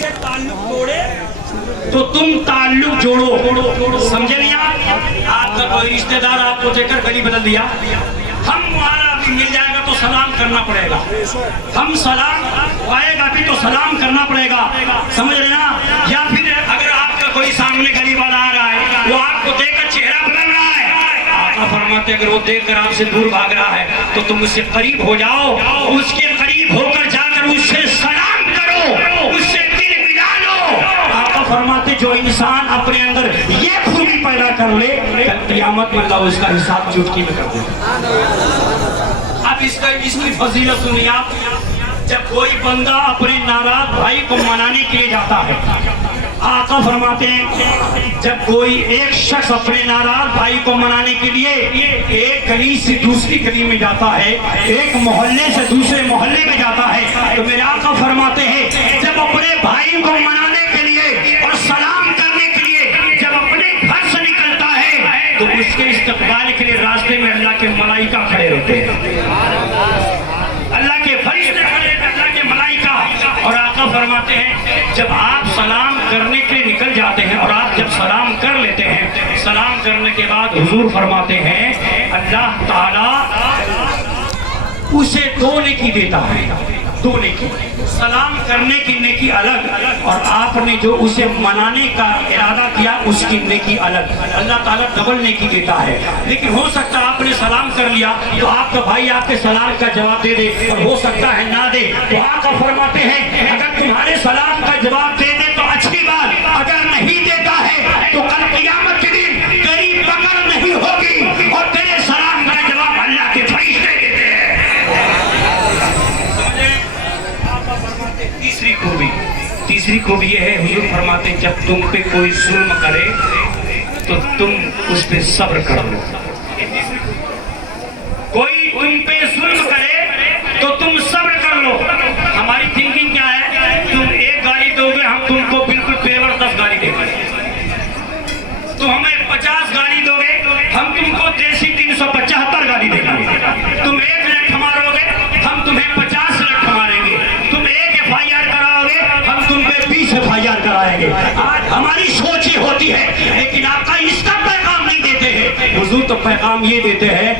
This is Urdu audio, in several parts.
سے تعلق توڑے تو تم تعلق جوڑو. سمجھے نہیں آپ کا کوئی رشتہ دار آپ کو دیکھ کر گلی بدل دیا, ہمارا بھی مل جائے گا تو سلام کرنا پڑے گا, ہم سلام آئے گا بھی تو سلام کرنا پڑے گا. سمجھ رہے نا؟ یا پھر اگر آپ کا کوئی سامنے گلی والا آ رہا ہے, وہ آپ کو دیکھ کر چہرہ بدل رہا ہے, آقا فرماتے اگر وہ دیکھ کر آپ سے دور بھاگ رہا ہے تو تم اس سے قریب ہو جاؤ, اس کے قریب ہو کر جا کر اس سے سلام کرو, اس سے دل ملا لو. آقا فرماتے جو انسان اپنے اندر یہ خوبی پیدا کر لے, کل قیامت میں اللہ اس کا حساب چٹکی میں کر دے. اب اس کی فضیلت سنیے آپ. جب کوئی بندہ اپنے ناراض بھائی کو منانے کے لیے جاتا ہے, آقا فرماتے ہیں جب کوئی ایک شخص اپنے ناراض بھائی کو منانے کے لیے ایک گلی سے دوسری گلی میں جاتا ہے, ایک محلے سے دوسرے محلے میں جاتا ہے, تو میرے آقا فرماتے ہیں جب اپنے بھائی کو منانے کے لیے اور سلام کرنے کے لیے جب اپنے گھر سے نکلتا ہے تو اس کے استقبال کے لیے راستے میں اللہ کے ملائکہ کھڑے ہوتے ہیں, اللہ کے فرشتے کھڑے ہوتے ہیں, اللہ کے ملائکہ. اور آقا فرماتے ہیں جب آپ سلام کرنے کے لیے نکل جاتے ہیں اور آپ جب سلام کر لیتے ہیں, سلام کرنے کے بعد حضور فرماتے ہیں اللہ تعالیٰ اسے دو نیکی دیتا ہے, دو نیکی. سلام کرنے کی نیکی الگ اور آپ نے جو اسے منانے کا ارادہ کیا اس کی نیکی الگ. اللہ تعالیٰ ڈبل نیکی دیتا ہے. لیکن ہو سکتا ہے آپ نے سلام کر لیا تو آپ کا بھائی آپ کے سلام کا جواب دے دے, اور ہو سکتا ہے نہ دے. تو آقا فرماتے ہیں اگر تمہارے سلام کا جواب دے دے تو اچھی بات, اگر نہیں دیتا ہے تو کل قیامت کے دن تیری پکڑ نہیں ہوگی اور تیرے سلام کا جواب اللہ کے فرشتے دیتے ہیں. تیسری خوبی یہ ہے, حضور فرماتے جب تم پہ کوئی ظلم کرے تو تم اس پہ صبر کر لو. کوئی تم پہ ظلم کرے تو تم صبر کر لو. ہماری تھنکنگ کیا ہے, تم ایک گالی دو گے ہم تم کو بالکل پیور 10 گالی دیں گے, تم ہمیں 50 گالی دو گے ہم تم کو دیسی 375 گالی دیں گے, تم ایک لٹھ مارو گے ہم تمہیں 50 لٹھ ماریں گے, تم ایک FIR کراؤ گے ہم تم پہ 20 FIR کرائیں گے. آج ہماری سوچ ہی ہوتی ہے, لیکن آپ کا اس کا پیغام نہیں دیتے ہیں. حضور تو پیغام یہ دیتے ہیں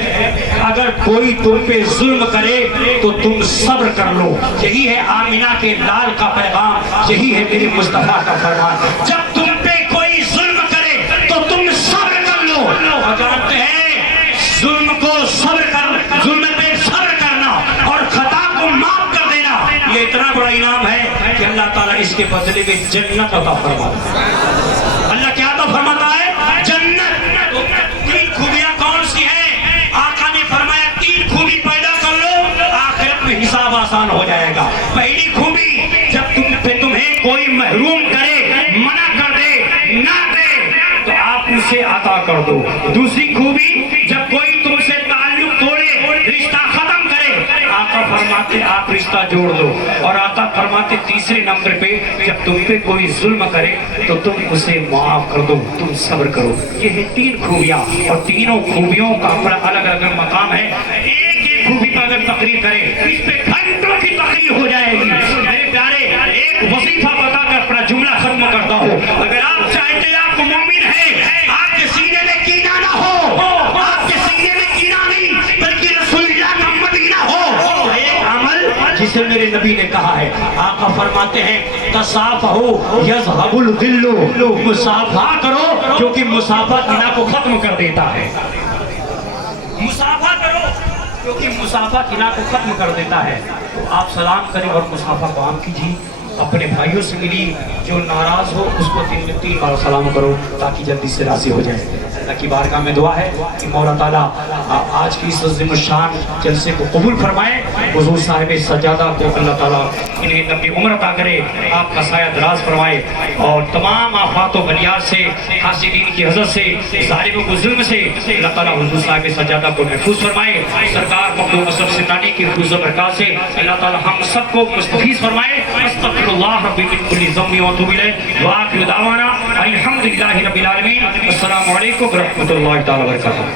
اگر کوئی تم پہ ظلم کرے تو تم صبر کر لو. یہی ہے آمینہ کے لال کا پیغام, یہی ہے میرے مصطفیٰ کا فرمان. جب تم پہ کوئی ظلم کرے تو تم صبر کر لو. اور جانتے ہیں ظلم کو صبر کر, ظلم پہ صبر کرنا اور خطا کو معاف کر دینا یہ اتنا بڑا انعام ہے کہ اللہ تعالیٰ اس کے بدلے میں جنت عطا فرماتا ہے. اللہ کیا عطا فرماتا ہے؟ جنت. 3 خوبیاں کون سی ہیں؟ آقا نے فرمایا 3 خوبی پیدا کر لو, آخرت میں حساب آسان ہو جائے گا. پہلی خوبی جب تمہیں کوئی محروم کرے, منع کر دے, نہ دے تو آپ اسے عطا کر دو. دوسری خوبی جب کوئی تم سے تعلق توڑے, رشتہ ختم کرے, آقا فرماتے آپ رشتہ جوڑ دو. اور آقا فرماتے تیسرے نمبر پہ جب تم پہ کوئی ظلم کرے تو تم اسے معاف کر دو, تم صبر کرو. یہ ہے 3 خوبیاں, اور تینوں خوبیوں کا اپنا الگ الگ مقام ہے. ایک خوبی پر اگر تقریر کرے اس پہ گھنٹوں کی تقریر ہو جائے گی. میرے پیارے ایک وظیفہ بتا کر اپنا جملہ ختم کرتا ہوں. اگر آپ چاہتے ہیں آپ مومن ہیں, آپ کے سینے میں کینہ نہ ہو, آپ کے سینے میں کینہ نہیں بلکہ رسول اللہ کا مدینہ ہو, ایک عمل جسے میرے نبی نے کہا ہے, آقا فرماتے ہیں تصافحوا یذهب الغل, مصافحہ کرو کیونکہ مصافحہ کینہ کو ختم کر دیتا ہے. مصافحہ کرو کیونکہ مصافحہ کینہ کو ختم کر دیتا ہے. تو آپ سلام کریں اور مصافحہ کو عام کیجیے. اپنے بھائیوں سے ملی, جو ناراض ہو اس کو 3 بار سلام کرو تاکہ جلدی سے راضی ہو جائے. اللہ کی بارگاہ میں دعا ہے کہ مولا تعالیٰ آج کی اس عظیم الشان جلسے کو قبول فرمائے. حضور صاحب سجادہ کو اللہ تعالیٰ انہیں لمبی عمر عطا کرے, آپ کا سایہ دراز فرمائے, اور تمام آفات و بلیات سے, حاسدین کی حضرت سے, ظالموں کو ظلم سے اللہ تعالیٰ حضور صاحب سجادہ کو محفوظ فرمائے. سرکار مخدوم مصطفیٰ سنانی کی حفظ و برکات سے اللہ تعالیٰ ہم سب کو مستفیض فرمائے. استغفر اللہ ربی من کل ذنب واتوب الیہ وآخر دعوانا الحمدللہ رب العالمین. السلام علیکم ورحمۃ اللہ تعالیٰ وبرکاتہ.